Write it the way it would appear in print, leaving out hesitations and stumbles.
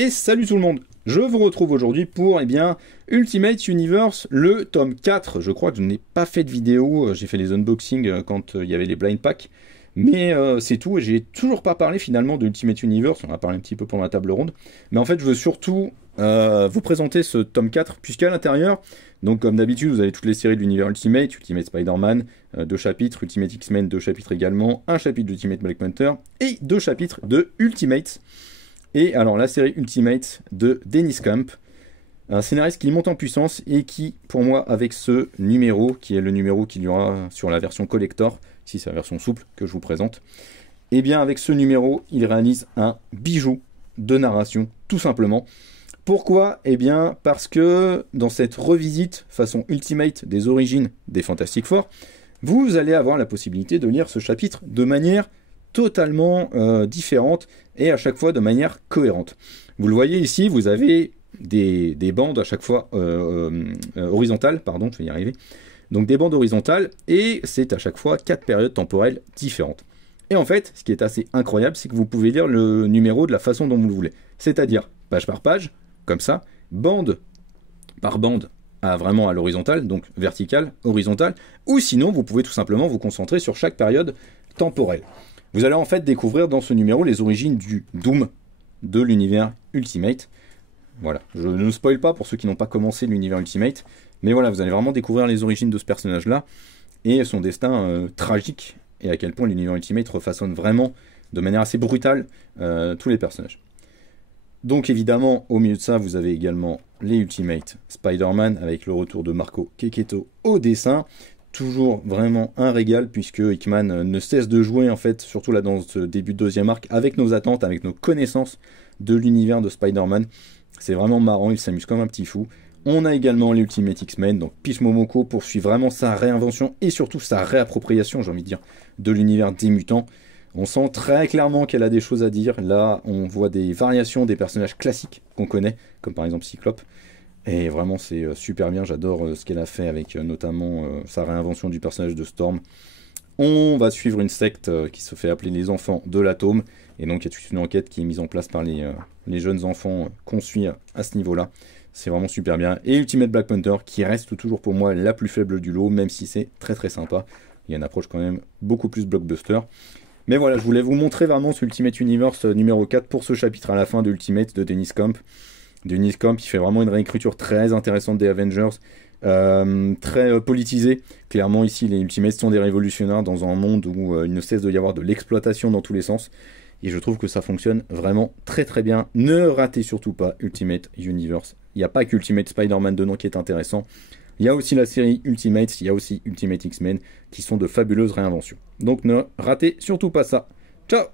Et salut tout le monde, je vous retrouve aujourd'hui pour Ultimate Universe, le tome 4. Je crois que je n'ai pas fait de vidéo, j'ai fait les unboxings quand il y avait les blind packs. Mais c'est tout, et j'ai toujours pas parlé finalement de Ultimate Universe, on va parler un petit peu pendant la table ronde. Mais en fait je veux surtout vous présenter ce tome 4, puisqu'à l'intérieur, donc comme d'habitude vous avez toutes les séries de l'univers Ultimate, Ultimate Spider-Man, 2 chapitres, Ultimate X-Men, 2 chapitres également, un chapitre d'Ultimate Black Panther, et 2 chapitres de Ultimate. Et alors la série Ultimate de Dennis Camp, un scénariste qui monte en puissance et qui, pour moi, avec ce numéro, qui est le numéro qu'il y aura sur la version collector, ici c'est la version souple que je vous présente, et bien avec ce numéro, il réalise un bijou de narration, tout simplement. Pourquoi? Eh bien parce que dans cette revisite façon Ultimate des origines des Fantastic Four, vous allez avoir la possibilité de lire ce chapitre de manière totalement différente et à chaque fois de manière cohérente. Vous le voyez ici, vous avez des bandes à chaque fois horizontales, pardon, je vais y arriver. Donc des bandes horizontales, et c'est à chaque fois 4 périodes temporelles différentes. Et en fait, ce qui est assez incroyable, c'est que vous pouvez lire le numéro de la façon dont vous le voulez. C'est-à-dire page par page, comme ça, bande par bande, vraiment à l'horizontale, donc verticale, horizontale, ou sinon vous pouvez tout simplement vous concentrer sur chaque période temporelle. Vous allez en fait découvrir dans ce numéro les origines du Doom de l'univers Ultimate. Voilà, je ne spoil pas pour ceux qui n'ont pas commencé l'univers Ultimate, mais voilà, vous allez vraiment découvrir les origines de ce personnage-là et son destin tragique, et à quel point l'univers Ultimate refaçonne vraiment de manière assez brutale tous les personnages. Donc évidemment, au milieu de ça, vous avez également les Ultimate Spider-Man avec le retour de Marco Checchetto au dessin. Toujours vraiment un régal, puisque Hickman ne cesse de jouer en fait, surtout là dans ce début de deuxième arc, avec nos attentes, avec nos connaissances de l'univers de Spider-Man. C'est vraiment marrant, il s'amuse comme un petit fou. On a également les Ultimate X-Men, donc Peach Momoko poursuit vraiment sa réinvention et surtout sa réappropriation, j'ai envie de dire, de l'univers des mutants. On sent très clairement qu'elle a des choses à dire. Là, on voit des variations des personnages classiques qu'on connaît, comme par exemple Cyclope. Et vraiment, c'est super bien. J'adore ce qu'elle a fait avec notamment sa réinvention du personnage de Storm. On va suivre une secte qui se fait appeler les enfants de l'atome. Et donc, il y a toute une enquête qui est mise en place par les jeunes enfants qu'on suit à ce niveau-là. C'est vraiment super bien. Et Ultimate Black Panther, qui reste toujours pour moi la plus faible du lot, même si c'est très très sympa. Il y a une approche quand même beaucoup plus blockbuster. Mais voilà, je voulais vous montrer vraiment ce Ultimate Universe numéro 4 pour ce chapitre à la fin de Ultimate de Dennis Camp. Dennis Camp qui fait vraiment une réécriture très intéressante des Avengers, très politisée. Clairement ici les Ultimates sont des révolutionnaires dans un monde où il ne cesse de y avoir de l'exploitation dans tous les sens. Et je trouve que ça fonctionne vraiment très très bien. Ne ratez surtout pas Ultimate Universe. Il n'y a pas qu'Ultimate Spider-Man dedans qui est intéressant. Il y a aussi la série Ultimate, il y a aussi Ultimate X-Men qui sont de fabuleuses réinventions. Donc ne ratez surtout pas ça. Ciao!